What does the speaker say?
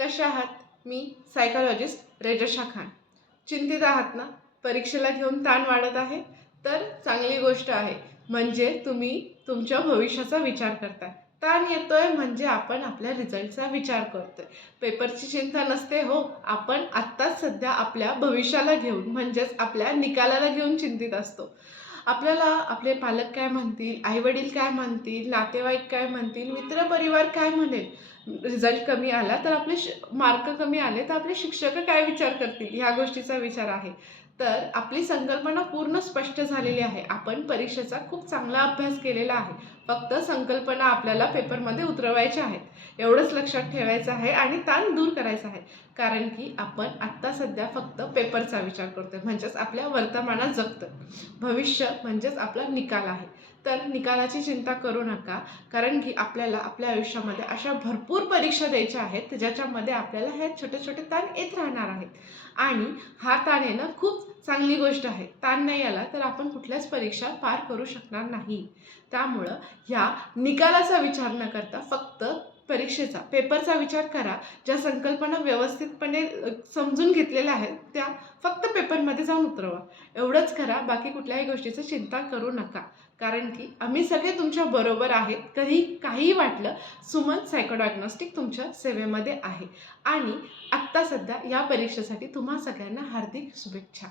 कशा आहात? मी सायकॉलॉजिस्ट रेजशा खान. चिंतित आहात ना? परीक्षेला घेऊन ताण वाढत आहे? तर चांगली गोष्ट आहे. म्हणजे तुम्ही तुमच्या भविष्याचा विचार करताय. ताण येतोय म्हणजे आपण आपल्या रिझल्टचा विचार करतोय. पेपरची चिंता नसते हो. आपण आत्ताच सध्या आपल्या भविष्याला घेऊन म्हणजेच आपल्या निकालाला घेऊन चिंतित असतो. आपल्याला आपले पालक काय म्हणतील? आईवडील काय म्हणतील? नातेवाईक काय म्हणतील? मित्रपरिवार काय म्हणेल? रिझल्ट कमी आला तर आपले श मार्क कमी आले तर आपले शिक्षक काय विचार करतील? ह्या गोष्टीचा विचार आहे. तर आपली संकल्पना पूर्ण स्पष्ट झालेली आहे. आपण परीक्षेचा खूप चांगला अभ्यास केलेला आहे. फक्त संकल्पना आपल्याला पेपरमध्ये उतरवायच्या आहेत. एवढंच लक्षात ठेवायचं आहे आणि ताण दूर करायचा आहे. कारण की आपण आत्ता सध्या फक्त पेपरचा विचार करतो म्हणजेच आपल्या वर्तमानात जगतं भविष्य म्हणजेच आपला निकाल आहे. तर निकालाची चिंता करू नका. कारण की आपल्याला आपल्या आयुष्यामध्ये अशा भरपूर परीक्षा द्यायच्या आहेत ज्याच्यामध्ये आपल्याला हे छोटे छोटे ताण येत राहणार आहेत. आणि हा ताण येणं खूप चांगली गोष्ट आहे. ताण नाही आला तर आपण कुठल्याच परीक्षा पार करू शकणार नाही. त्यामुळं ह्या निकालाचा विचार न करता फक्त परीक्षेचा पेपरचा विचार करा ज्या संकल्पना व्यवस्थितपणे समजून घेतलेल्या आहेत त्या फक्त पेपरमध्ये जाऊन उतरवा. एवढंच करा बाकी कुठल्याही गोष्टीचं चिंता करू नका. कारण की आम्ही सगळे तुमच्या बरोबर आहेत कधी काहीही वाटलं सुमन सायकोडायग्नॉस्टिक तुमच्या सेवेमध्ये आहे. आणि आत्ता सध्या या परीक्षेसाठी तुम्हा सगळ्यांना हार्दिक शुभेच्छा.